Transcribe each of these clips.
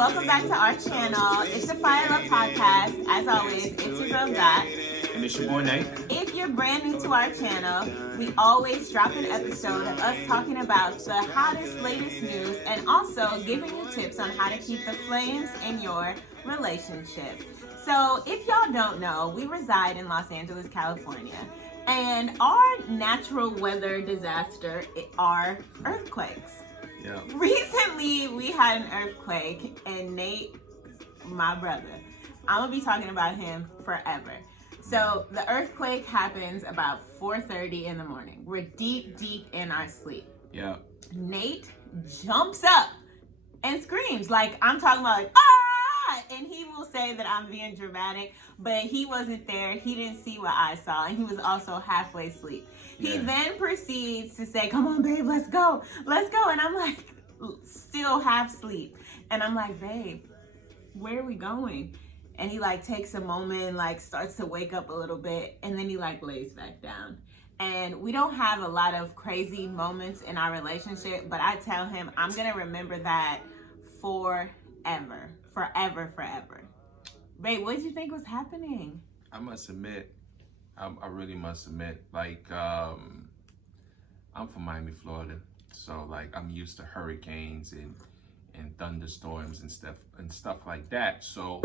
welcome back to our channel. It's the Fire Up Podcast. As always, it's your girl Dot. And it's your boy Nate. If you're brand new to our channel, we always drop an episode of us talking about the hottest, latest news and also giving you tips on how to keep the flames in your relationship. So if y'all don't know, we reside in Los Angeles, California. And our natural weather disaster are earthquakes. Yeah. Recently, we had an earthquake, and Nate, my brother, I'm gonna be talking about him forever. So the earthquake happens about 4:30 in the morning. We're deep in our sleep. Yeah. Nate jumps up and screams like I'm talking about, like, ah! And he will say that I'm being dramatic, but he wasn't there. He didn't see what I saw, and he was also halfway asleep. He then proceeds to say, "Come on, babe, let's go. And I'm like, still half asleep. And I'm like, babe, where are we going? And he like takes a moment, like starts to wake up a little bit, and then he like lays back down. And we don't have a lot of crazy moments in our relationship, but I tell him I'm gonna remember that forever. Babe, what did you think was happening? I must admit, I really must admit, like, I'm from Miami, Florida, so like I'm used to hurricanes and thunderstorms and stuff like that. So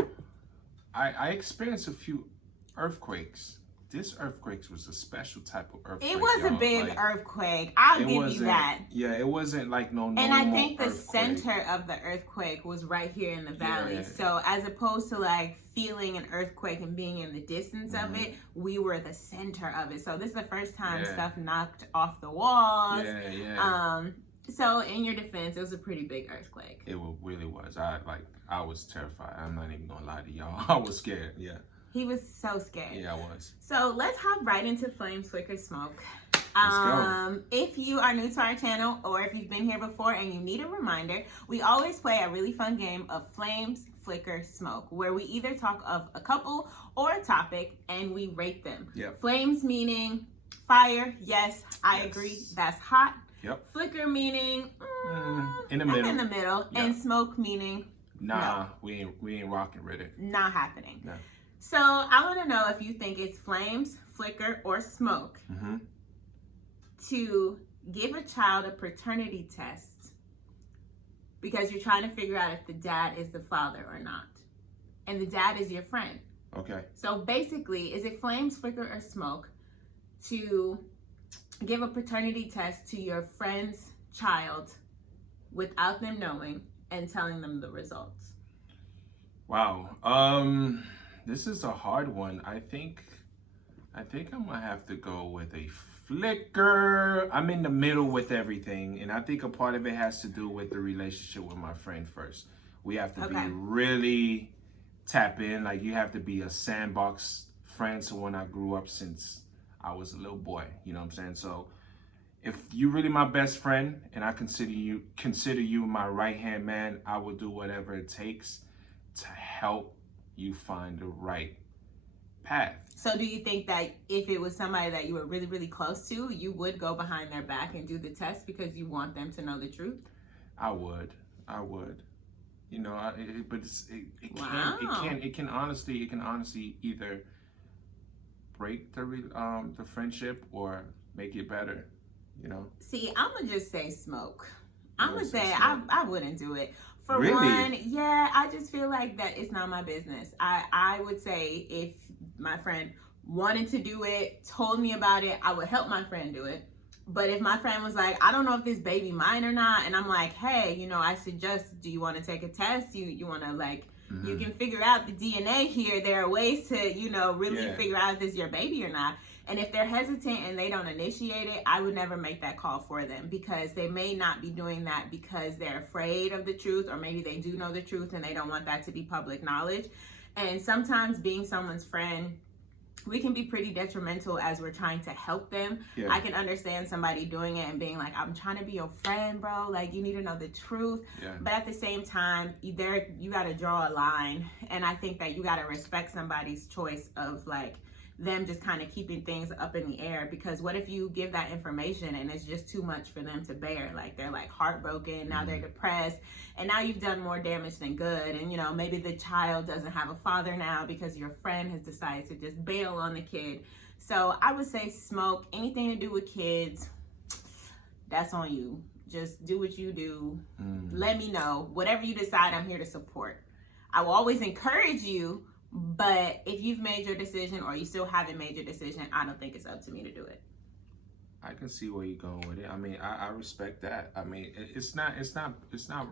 I experienced a few earthquakes. This earthquake was a special type of earthquake. It was a big earthquake. I'll give you that. Yeah, it wasn't like no normal. And I think the earthquake. center of the earthquake was right here in the valley. Yeah. So as opposed to like feeling an earthquake and being in the distance of it, we were the center of it. So this is the first time stuff knocked off the walls. Yeah. So in your defense, it was a pretty big earthquake. It really was. I was terrified. I'm not even gonna lie to y'all. I was scared. Yeah. He was so scared. Yeah, I was. So let's hop right into Flames, Flicker, Smoke. Let's go. If you are new to our channel or if you've been here before and you need a reminder, we always play a really fun game of Flames, Flicker, Smoke, where we either talk of a couple or a topic and we rate them. Yep. Flames meaning fire, yes, I agree, that's hot. Yep. Flicker meaning in the middle. I'm in the middle. Yep. And smoke meaning nah, we ain't rocking with it. Not happening. No. So I want to know if you think it's flames, flicker, or smoke to give a child a paternity test because you're trying to figure out if the dad is the father or not. And the dad is your friend. Okay. So basically, is it flames, flicker, or smoke to give a paternity test to your friend's child without them knowing and telling them the results? Wow. This is a hard one. I think I'm gonna have to go with a flicker. I'm in the middle with everything, and I think a part of it has to do with the relationship with my friend first. We have to be really tap in. Like you have to be a sandbox friend. So when I grew up since I was a little boy, you know what I'm saying? So if you really my best friend and I consider you my right hand man, I will do whatever it takes to help you find the right path. So do you think that if it was somebody that you were really, really close to, you would go behind their back and do the test because you want them to know the truth? I would. You know, but it can honestly either break the friendship or make it better. You know. See, I'm gonna just say smoke. I'm gonna say I wouldn't do it. For really? one, yeah, I just feel like that it's not my business. I would say if my friend wanted to do it, told me about it, I would help my friend do it. But if my friend was like, I don't know if this baby mine or not, and I'm like, hey, you know, I suggest, do you want to take a test? You want to like, you can figure out the DNA here. There are ways to, you know, really figure out if this is your baby or not. And if they're hesitant and they don't initiate it, I would never make that call for them because they may not be doing that because they're afraid of the truth, or maybe they do know the truth and they don't want that to be public knowledge. And sometimes being someone's friend, we can be pretty detrimental as we're trying to help them. Yeah. I can understand somebody doing it and being like, I'm trying to be your friend, bro. Like, you need to know the truth. Yeah. But at the same time, you got to draw a line. And I think that you got to respect somebody's choice of like them just kind of keeping things up in the air. Because what if you give that information and it's just too much for them to bear? Like they're like heartbroken, now they're depressed, and now you've done more damage than good. And you know, maybe the child doesn't have a father now because your friend has decided to just bail on the kid. So I would say smoke, anything to do with kids, that's on you. Just do what you do. Let me know. Whatever you decide, I'm here to support. I will always encourage you, but if you've made your decision or you still haven't made your decision, I don't think it's up to me to do it. I can see where you're going with it. I mean, I respect that. I mean, it's not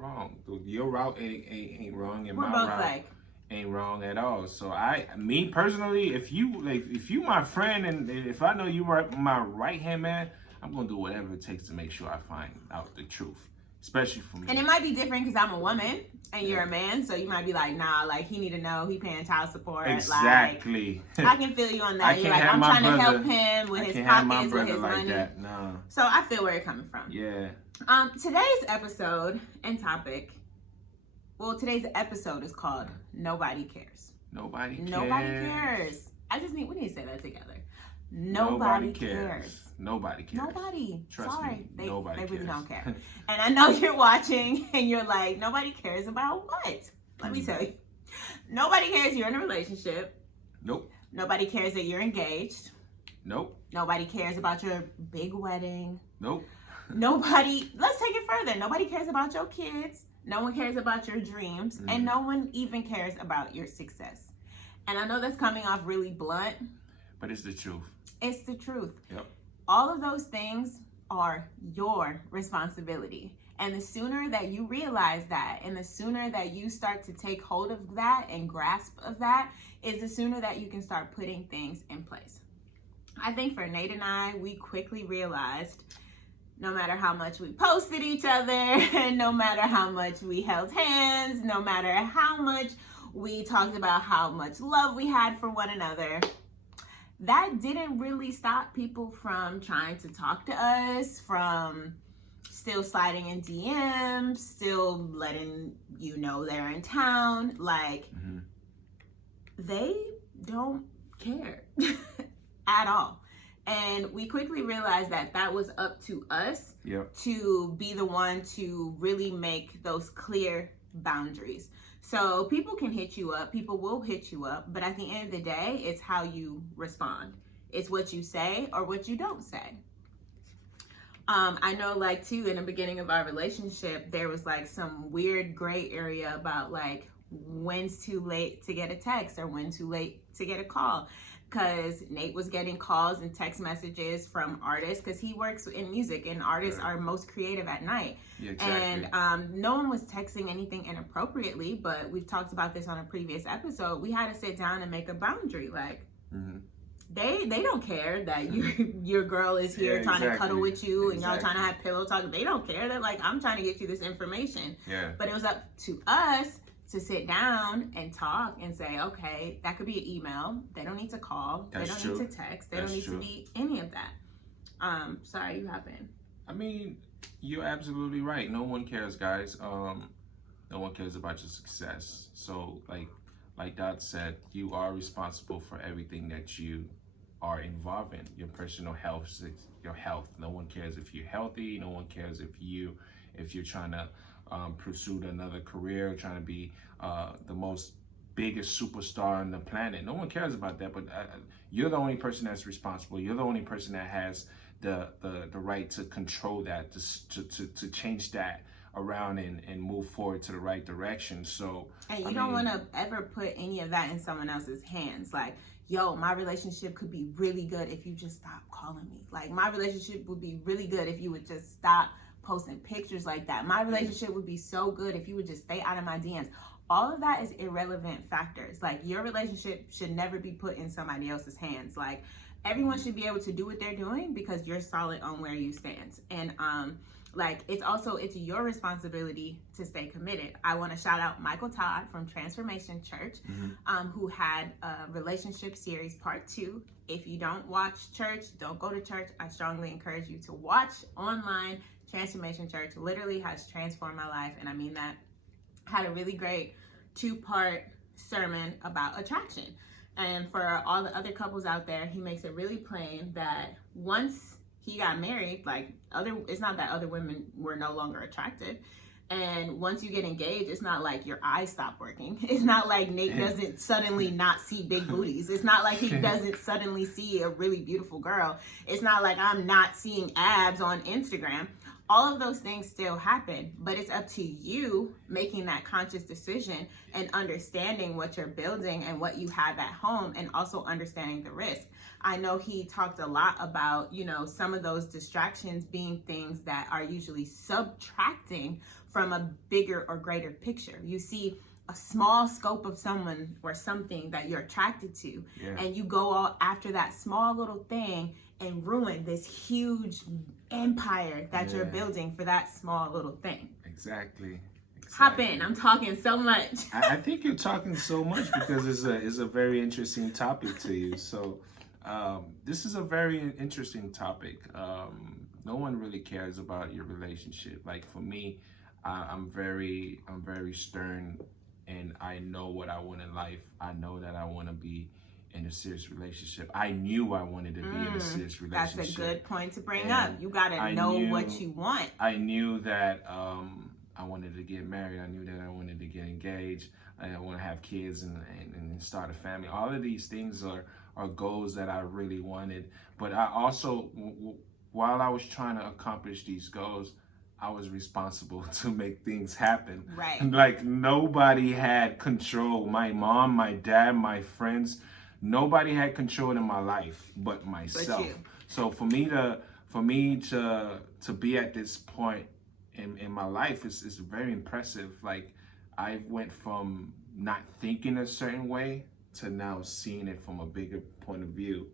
wrong. Your route ain't wrong, and We're my both route like, ain't wrong at all. So me personally, if you my friend, and if I know you are my right hand man, I'm gonna do whatever it takes to make sure I find out the truth, especially for me. and it might be different because I'm a woman and you're a man, so you might be like, nah, like he need to know he paying child support. Exactly. Like, I can feel you on that. I You're can't like, have I'm my trying brother, to help him with I his can't have my pockets, with brother his like money. that. No. So I feel where you're coming from. Yeah. Today's episode and topic. Well, today's episode is called Nobody Cares. Nobody cares. Nobody cares. We need to say that together. Nobody cares. Nobody cares. Nobody. Trust Sorry. me. Nobody they really cares. don't care. And I know you're watching and you're like, nobody cares about what? Let me tell you. Nobody cares you're in a relationship. Nope. Nobody cares that you're engaged. Nope. Nobody cares about your big wedding. Nope. Nobody, let's take it further. Nobody cares about your kids. No one cares about your dreams. And no one even cares about your success. And I know that's coming off really blunt. But it's the truth. It's the truth. Yep. All of those things are your responsibility. And the sooner that you realize that, and the sooner that you start to take hold of that and grasp of that, is the sooner that you can start putting things in place. I think for Nate and I, we quickly realized no matter how much we posted each other, and no matter how much we held hands, no matter how much we talked about how much love we had for one another, that didn't really stop people from trying to talk to us, from still sliding in DMs, still letting you know they're in town. Like, they don't care at all. And we quickly realized that that was up to us to be the one to really make those clear boundaries. So people can hit you up, people will hit you up, but at the end of the day, it's how you respond. It's what you say or what you don't say. I know, like, too, in the beginning of our relationship, there was like some weird gray area about like when's too late to get a text or when too late to get a call. Because Nate was getting calls and text messages from artists, because he works in music and artists are most creative at night. Yeah, exactly. And no one was texting anything inappropriately, but we've talked about this on a previous episode. We had to sit down and make a boundary. Like, they don't care that your girl is here trying to cuddle with you and y'all trying to have pillow talk. They don't care. They're like, I'm trying to get you this information. Yeah. But it was up to us to sit down and talk and say, okay, that could be an email. They don't need to call. They don't need to text. They don't need to be any of that. Sorry, you happen. I mean, you're absolutely right. No one cares, guys. No one cares about your success. So, like Dot said, you are responsible for everything that you are involved in. Your personal health, your health. No one cares if you're healthy. No one cares if you're trying to pursue another career, trying to be the most biggest superstar on the planet. No one cares about that, but you're the only person that's responsible. You're the only person that has the right to control that, to change that around and move forward to the right direction. So, and you don't want to ever put any of that in someone else's hands. Like, yo, my relationship could be really good if you just stop calling me. Like, my relationship would be really good if you would just stop posting pictures like that. My relationship would be so good if you would just stay out of my DMs. All of that is irrelevant factors. Like, your relationship should never be put in somebody else's hands. Like, everyone should be able to do what they're doing because you're solid on where you stand. And it's your responsibility to stay committed. I want to shout out Michael Todd from Transformation Church, who had a relationship series part 2. If you don't watch church, don't go to church. I strongly encourage you to watch online. Transformation Church literally has transformed my life, and I mean that. Had a really great 2-part sermon about attraction. And for all the other couples out there, he makes it really plain that once he got married, like it's not that other women were no longer attractive. And once you get engaged, it's not like your eyes stop working. It's not like Nate doesn't suddenly not see big booties. It's not like he doesn't suddenly see a really beautiful girl. It's not like I'm not seeing abs on Instagram. All of those things still happen, but it's up to you making that conscious decision and understanding what you're building and what you have at home, and also understanding the risk. I know he talked a lot about, some of those distractions being things that are usually subtracting from a bigger or greater picture. You see a small scope of someone or something that you're attracted to, and you go all after that small little thing and ruin this huge empire that you're building for that small little thing. Exactly. Hop in. I'm talking so much. I think you're talking so much because it's a very interesting topic to you. So this is a very interesting topic. No one really cares about your relationship. Like for me, I'm very stern, and I know what I want in life. I know that I want to be in a serious relationship. I knew I wanted to be in a serious relationship. That's a good point to bring up. You gotta know what you want. I knew that I wanted to get married. I knew that I wanted to get engaged. I want to have kids and start a family. All of these things are goals that I really wanted. But I also, while I was trying to accomplish these goals, I was responsible to make things happen. Right. Like nobody had control. My mom, my dad, my friends, nobody had control in my life but myself. But you. So for me to be at this point in my life is very impressive. Like I went from not thinking a certain way to now seeing it from a bigger point of view.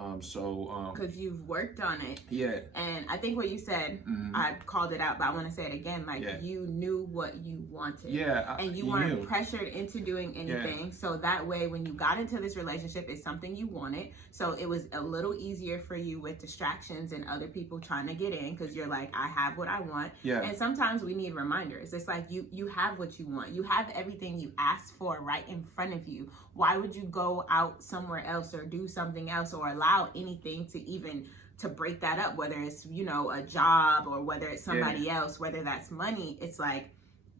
Because you've worked on it. Yeah. And I think what you said, I called it out, but I want to say it again. Like you knew what you wanted. Yeah. And you weren't pressured into doing anything. Yeah. So that way, when you got into this relationship, it's something you wanted. So it was a little easier for you with distractions and other people trying to get in, because you're like, I have what I want. Yeah. And sometimes we need reminders. It's like you have what you want. You have everything you asked for right in front of you. Why would you go out somewhere else or do something else or allow anything to break that up, whether it's a job or whether it's somebody else, whether that's money? It's like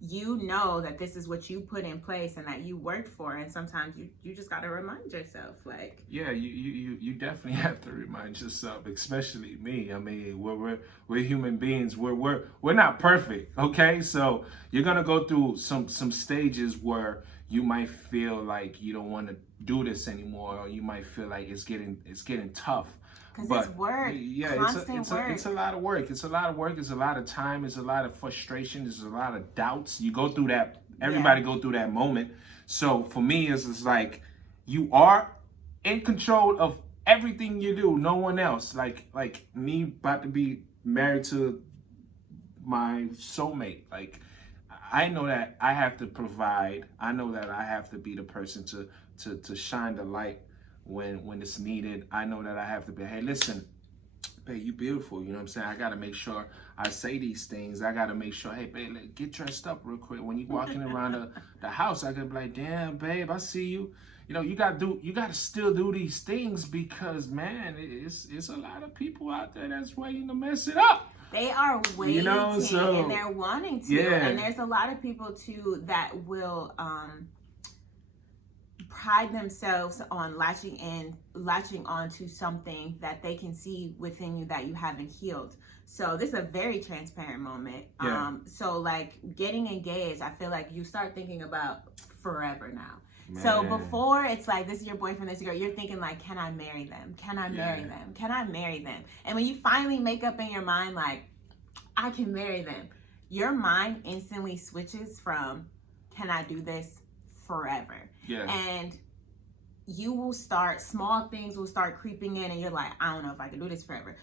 that this is what you put in place and that you worked for, and sometimes you just got to remind yourself, like you definitely have to remind yourself, especially me. I mean, we're human beings. We're not perfect, okay? So you're gonna go through some stages where you might feel like you don't want to do this anymore, or you might feel like it's getting tough. Because it's work. Yeah, it's a lot of work. It's a lot of work. It's a lot of time. It's a lot of frustration. It's a lot of doubts. You go through that. Everybody go through that moment. So for me, it's like you are in control of everything you do. No one else. Like me about to be married to my soulmate. Like I know that I have to provide. I know that I have to be the person to shine the light when it's needed. I know that I have to be, hey, listen, babe, you beautiful. You know what I'm saying? I got to make sure I say these things. I got to make sure, hey, babe, get dressed up real quick. When you walking around the house, I got to be like, damn, babe, I see you. You got to still do these things because, man, it's a lot of people out there that's waiting to mess it up. They are waiting and they're wanting to. Yeah. And there's a lot of people too that will pride themselves on latching on to something that they can see within you that you haven't healed. So this is a very transparent moment. Yeah. So like getting engaged, I feel like you start thinking about forever now. Man. So before it's like, this is your boyfriend, this is your girl, you're thinking like, can I marry them? Can I marry them? Can I marry them? And when you finally make up in your mind, like, I can marry them, your mind instantly switches from, can I do this forever? Yeah. And you will start, small things will start creeping in and you're like, I don't know if I can do this forever.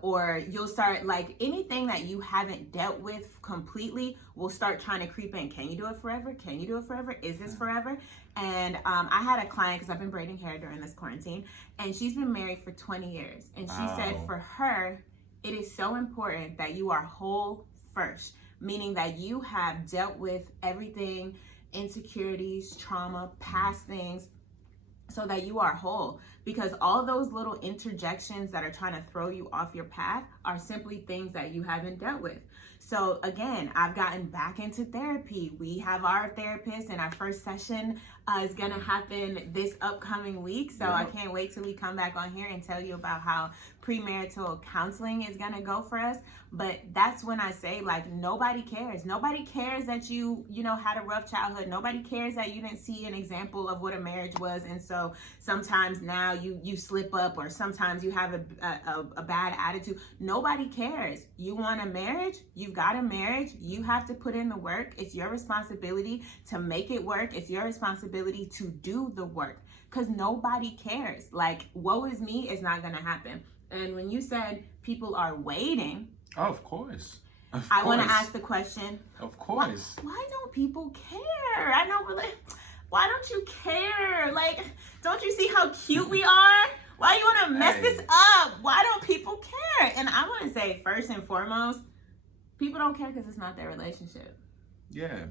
Or you'll start, like, anything that you haven't dealt with completely will start trying to creep in. Can you do it forever? Can you do it forever? Is this forever? And I had a client, because I've been braiding hair during this quarantine, and she's been married for 20 years. And she said for her, it is so important that you are whole first, meaning that you have dealt with everything, insecurities, trauma, past things, so that you are whole. Because all those little interjections that are trying to throw you off your path are simply things that you haven't dealt with. So again, I've gotten back into therapy. We have our therapist, and our first session is gonna happen this upcoming week. So I can't wait till we come back on here and tell you about how premarital counseling is gonna go for us. But that's when I say, like, nobody cares. Nobody cares that you had a rough childhood. Nobody cares that you didn't see an example of what a marriage was. And so sometimes now you slip up, or sometimes you have a bad attitude. Nobody cares. You want a marriage? You've got a marriage. You have to put in the work. It's your responsibility to make it work. It's your responsibility to do the work, because nobody cares. Like, woe is me is not going to happen. And when you said people are waiting, oh, of course. I want to ask the question. Of course. Why don't people care? I know, but like, why don't you care? Like, don't you see how cute we are? Why you want to mess this up? Why don't people care? And I want to say, first and foremost, people don't care because it's not their relationship. Yeah.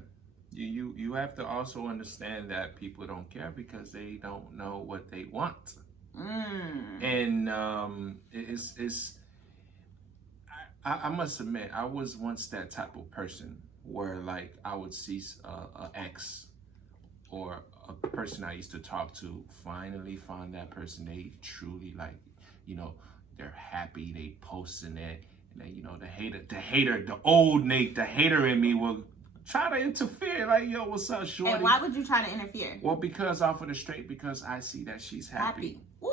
You have to also understand that people don't care because they don't know what they want. And I must admit, I was once that type of person where, like, I would see an ex or a person I used to talk to finally find that person they truly like, they're happy, they posting it, and then, the old Nate, the hater in me will try to interfere, like, yo, what's up, shorty? And why would you try to interfere? Well, because because I see that she's happy. Woo!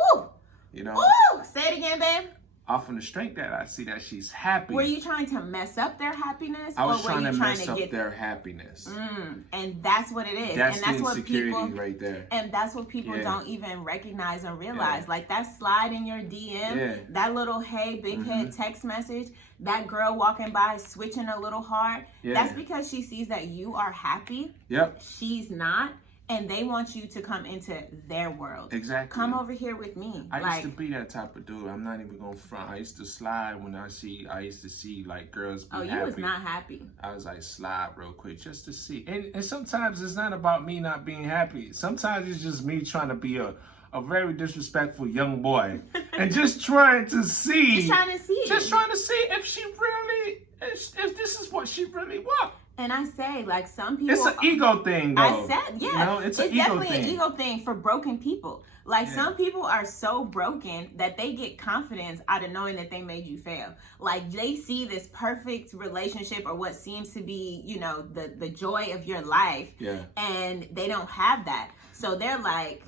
Woo! Say it again, babe. Off on the strength that I see that she's happy. Were you trying to mess up their happiness? I was trying to mess up their happiness. And that's what it is. That's the insecurity what people, right there. And that's what people don't even recognize and realize. Like that slide in your DM, that little hey, big head text message, that girl walking by switching a little hard. That's because she sees that you are happy. Yep. She's not. And they want you to come into their world. Exactly. Come over here with me. I used to be that type of dude. I'm not even gonna front. I used to slide when I used to see like girls be happy. Oh, you was not happy. I was like, slide real quick just to see. And sometimes it's not about me not being happy. Sometimes it's just me trying to be a very disrespectful young boy. And just trying to see. Just trying to see if she really, if this is what she really wants. And I say, like, some people... It's an ego thing, though. I said, yeah. It's definitely an ego thing for broken people. Like, some people are so broken that they get confidence out of knowing that they made you fail. Like, they see this perfect relationship or what seems to be, the joy of your life. Yeah. And they don't have that. So they're like,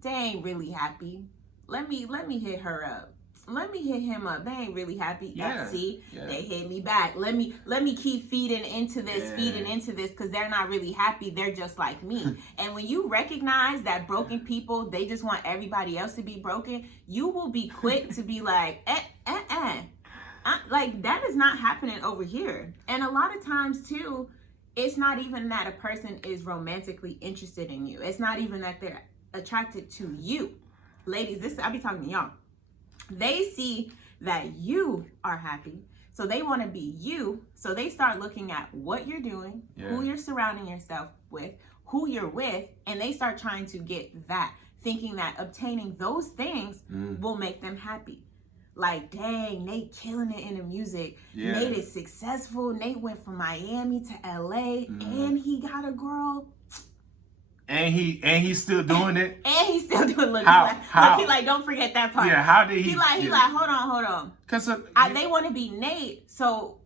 they ain't really happy. Let me hit her up. Let me hit him up. They ain't really happy. They hit me back. Let me keep feeding into this, because they're not really happy. They're just like me. And when you recognize that broken people, they just want everybody else to be broken, you will be quick to be like, like, that is not happening over here. And a lot of times too, it's not even that a person is romantically interested in you. It's not even that they're attracted to you. Ladies, I be talking to y'all. They see that you are happy, so they want to be you. So they start looking at what you're doing, who you're surrounding yourself with, who you're with, and they start trying to get that, thinking that obtaining those things will make them happy. Like, dang, Nate killing it in the music. Nate is successful. Nate went from Miami to LA, and he got a girl. And he's still doing it. And he's still doing. Look, how? He like, don't forget that part. Yeah, how did he? He like, hold on. Cause they want to be Nate, so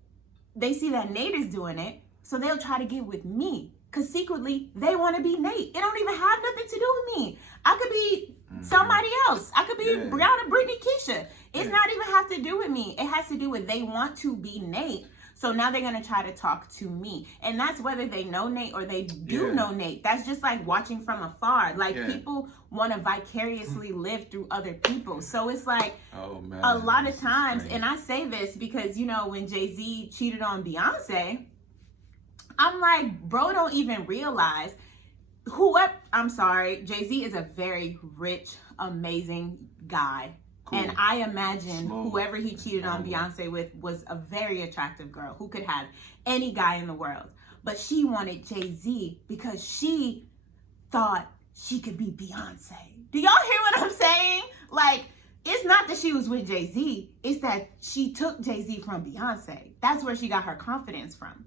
they see that Nate is doing it, so they'll try to get with me. Cause secretly they want to be Nate. It don't even have nothing to do with me. I could be somebody else. I could be Brianna, Brittany, Keisha. It's not even have to do with me. It has to do with they want to be Nate. So now they're going to try to talk to me. And that's whether they know Nate or they do know Nate. That's just like watching from afar. Like, people want to vicariously live through other people. So it's like, a lot of times, and I say this because, when Jay-Z cheated on Beyonce, I'm like, bro, don't even realize Jay-Z is a very rich, amazing guy. Cool. And I imagine whoever he cheated on Beyonce with was a very attractive girl who could have any guy in the world. But she wanted Jay-Z because she thought she could be Beyonce. Do y'all hear what I'm saying? Like, it's not that she was with Jay-Z. It's that she took Jay-Z from Beyonce. That's where she got her confidence from.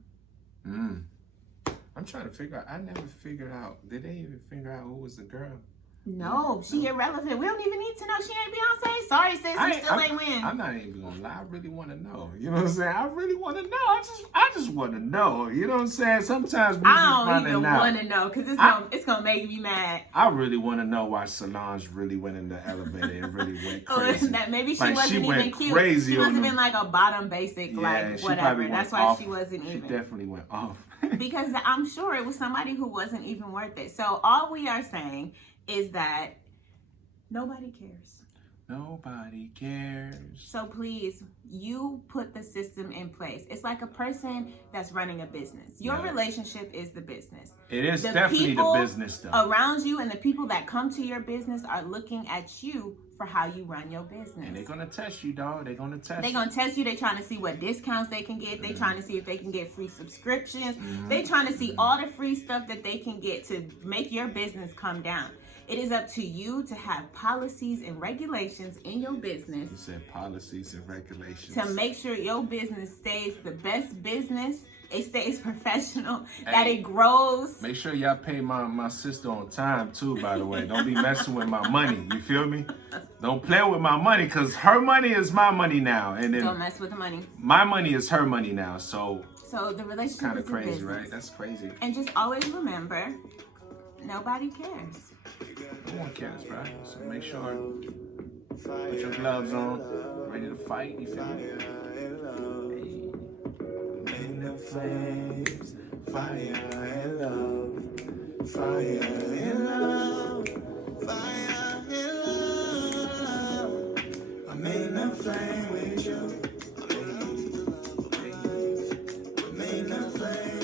I'm trying to figure out. I never figured out. Did they even figure out who was the girl? No, she irrelevant. We don't even need to know she ain't Beyonce. Sorry, sis, we still ain't win. I'm not even gonna lie. I really want to know. You know what I'm saying? I really want to know. I just want to know. You know what I'm saying? Sometimes we I don't even want to know because it's gonna make me mad. I really want to know why Solange really went in the elevator and really went crazy. That maybe she like, wasn't even cute. Crazy she must have been like a bottom basic, like whatever. That's why she wasn't even. She definitely went off. Because I'm sure it was somebody who wasn't even worth it. So all we are saying is that nobody cares. Nobody cares. So please, you put the system in place. It's like a person that's running a business. Your relationship is the business. It is definitely the business, though. Around you and the people that come to your business are looking at you for how you run your business. And they're going to test you, dog. They're going to test you. They're going to test you. They're trying to see what discounts they can get. They're trying to see if they can get free subscriptions. They're trying to see all the free stuff that they can get to make your business come down. It is up to you to have policies and regulations in your business. You said policies and regulations. To make sure your business stays the best business, it stays professional, that it grows. Make sure y'all pay my sister on time too, by the way. Don't be messing with my money. You feel me? Don't play with my money because her money is my money now. And then don't mess with the money. My money is her money now. So the relationship kind is of crazy, business. right? That's crazy. And just always remember, nobody cares. No one cares, bro. So make sure put your gloves on, ready to fight. You feel me? In the flames, fire and love, fire and love, fire and love. I'm in the flame with you. I'm in the flame.